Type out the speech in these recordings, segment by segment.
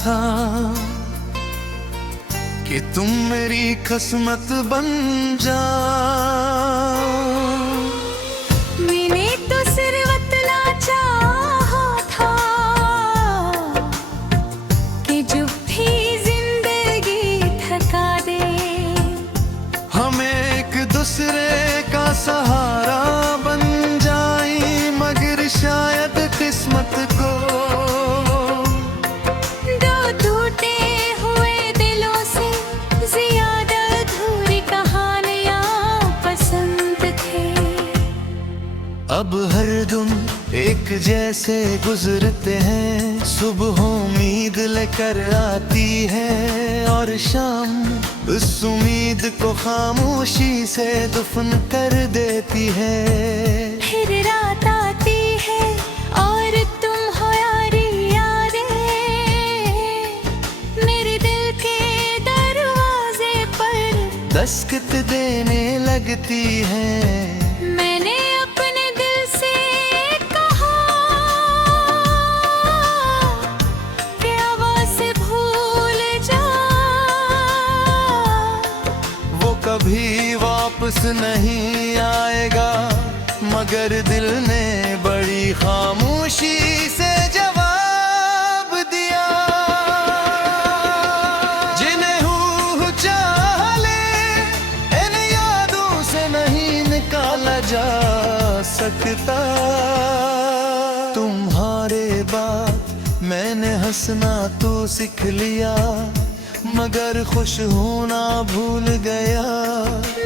था कि तुम मेरी किस्मत बन जाओ। मैंने तो सिर्फ इतना चाहा था कि जो भी जिंदगी थका दे, हमें एक दूसरे का सहारा बन जाए, मगर शायद किस्मत को दो टूटे हुए दिलों से ज्यादा अधूरी कहानियां पसंद थे। अब हर दिन एक जैसे गुजरते हैं, सुबह उम्मीद लेकर आती है और शाम उस उम्मीद को खामोशी से दफन कर देती है। फिर रात आती है और तुम हो यारी यादें, मेरे दिल के दरवाजे पर दस्तक देने लगती है। मैंने अपने दिल से कहा कि आवाज़ से भूल जा, वो कभी वापस नहीं आएगा, मगर दिल ने बड़ी खामोशी से जवाब दिया। जिन्हें हूँ चाह ले, इन यादों से नहीं निकाला जा सकता। तुम्हारे बाद मैंने हंसना तो सीख लिया, मगर खुश होना भूल गया।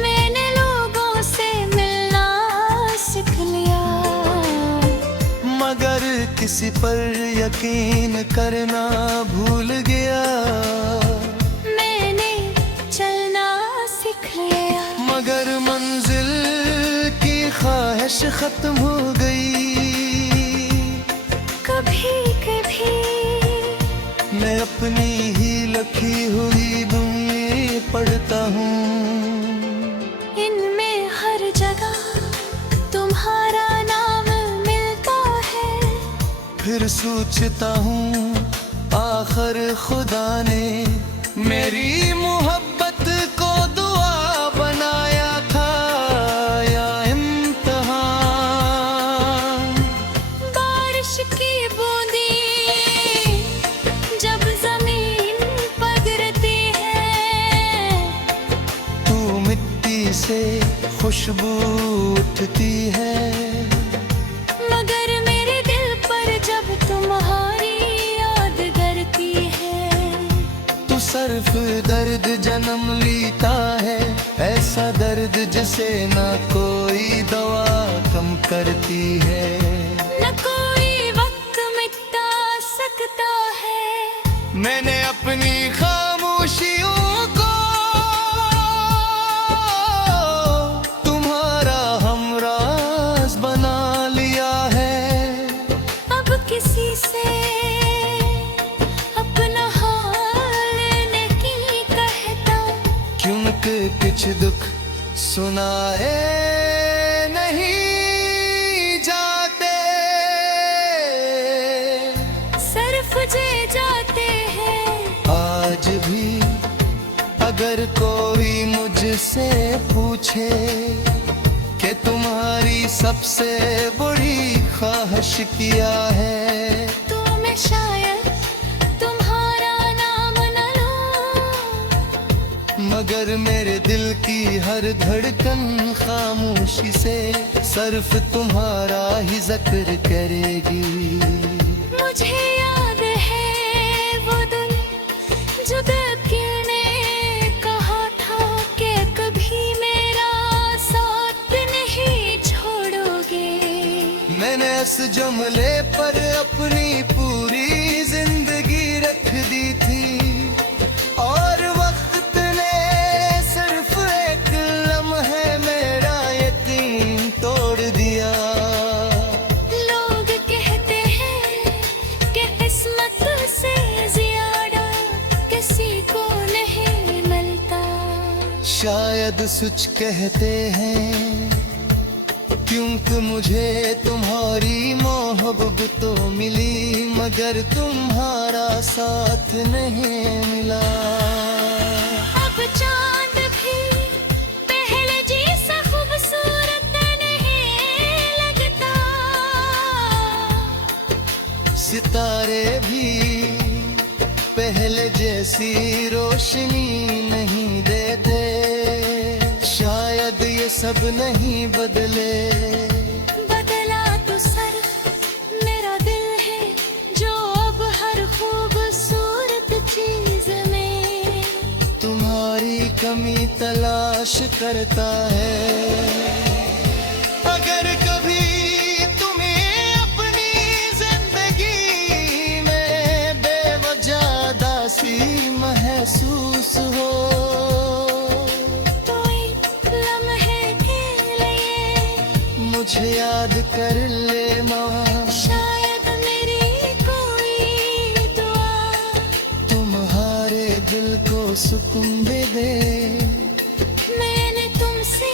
मैंने लोगों से मिलना सीख लिया, मगर किसी पर यकीन करना भूल गया। मैंने चलना सीख लिया, मगर मंजिल की ख्वाहिश खत्म हो गई। कभी कभी मैं अपनी ही लिखी हुई दुनिया पढ़ता हूँ, इनमें हर जगह तुम्हारा नाम मिलता है। फिर सोचता हूँ आखिर खुदा ने मेरी मोहब्बत को दुआ बनाया था या इम्तिहान। बारिश की बूंदी जब जमीन पर गिरती है, तू मिट्टी से खुशबू उठती है, मगर मेरे दिल पर जब तुम्हारी याद करती है। तू सिर्फ दर्द जन्म लेता है, ऐसा दर्द जिसे ना कोई दवा कम करती है। न कोई वक्त मिटा सकता है। मैंने अपनी खामोशियों को तुम्हारा हमराज बना लिया है। अब किसी से अपना हाल नहीं कहता, क्योंकि कुछ दुख सुनाए नहीं जाते, सिर्फ जे जाते हैं। आज भी अगर कोई मुझसे पूछे कि तुम्हारी सबसे बड़ी ख्वाहिश क्या है, तो मैं शायद तुम्हारा नाम न लूं, मगर मेरे दिल की हर धड़कन खामोशी से सिर्फ तुम्हारा ही जिक्र करेगी। मुझे याद है वो दिन जो दिल ने कहा था कि कभी मेरा साथ नहीं छोड़ोगे। मैंने इस जुमले पर अपनी पूरी जिंदगी रख दी थी, और वक्त ने सिर्फ एक लम्हे मेरा यकीन तोड़ दिया। लोग कहते हैं कि किस्मत से ज्यादा किसी को नहीं मिलता। शायद सच कहते हैं, क्योंकि मुझे तुम्हारी मोहब्बत तो मिली, मगर तुम्हारा साथ नहीं मिला। अब चांद भी पहले जैसा खूबसूरत नहीं लगता। सितारे भी पहले जैसी रोशनी नहीं देते। शायद ये सब नहीं बदले। बदला तो सिर्फ मेरा दिल है जो अब हर खूबसूरत चीज में तुम्हारी कमी तलाश करता है। अगर कभी तुम्हें अपनी जिंदगी में बेवजह दासी महसूस हो तो एक लम्हे के लिए मुझे याद कर ले माँ। शायद मेरी कोई दुआ तुम्हारे दिल को सुकून दे दे। मैंने तुमसे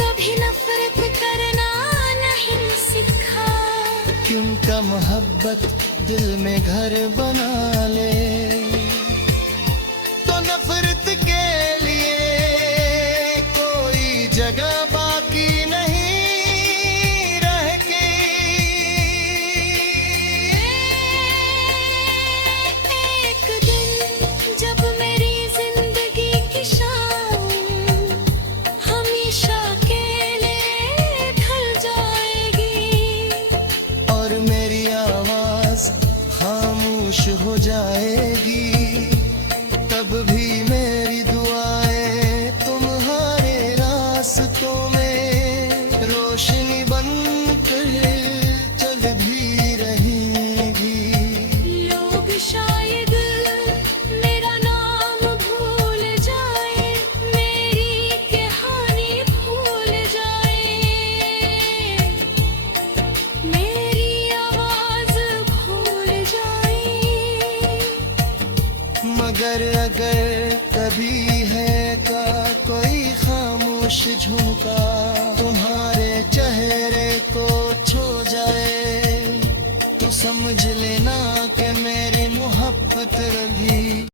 कभी नफरत करना नहीं सीखा। क्यों का मोहब्बत दिल में घर बना ले तो नफरत के लिए कोई जगह बाकी नहीं रह गई। एक दिन जब मेरी जिंदगी की शाम हमेशा के लिए ढल जाएगी और मेरी आवाज खामोश हो जाएगी। तब भी मेरी दुआएं तुम्हारे रास्तों में रोशनी बनकर चल भी रहेगी। लोग शायद मेरा नाम भूल जाए, मेरी कहानी भूल जाए, मेरी आवाज भूल जाए। मगर अगर कभी है का कोई खामोश झोंका तुम्हारे चेहरे को छू जाए तो समझ लेना कि मेरी मोहब्बत भी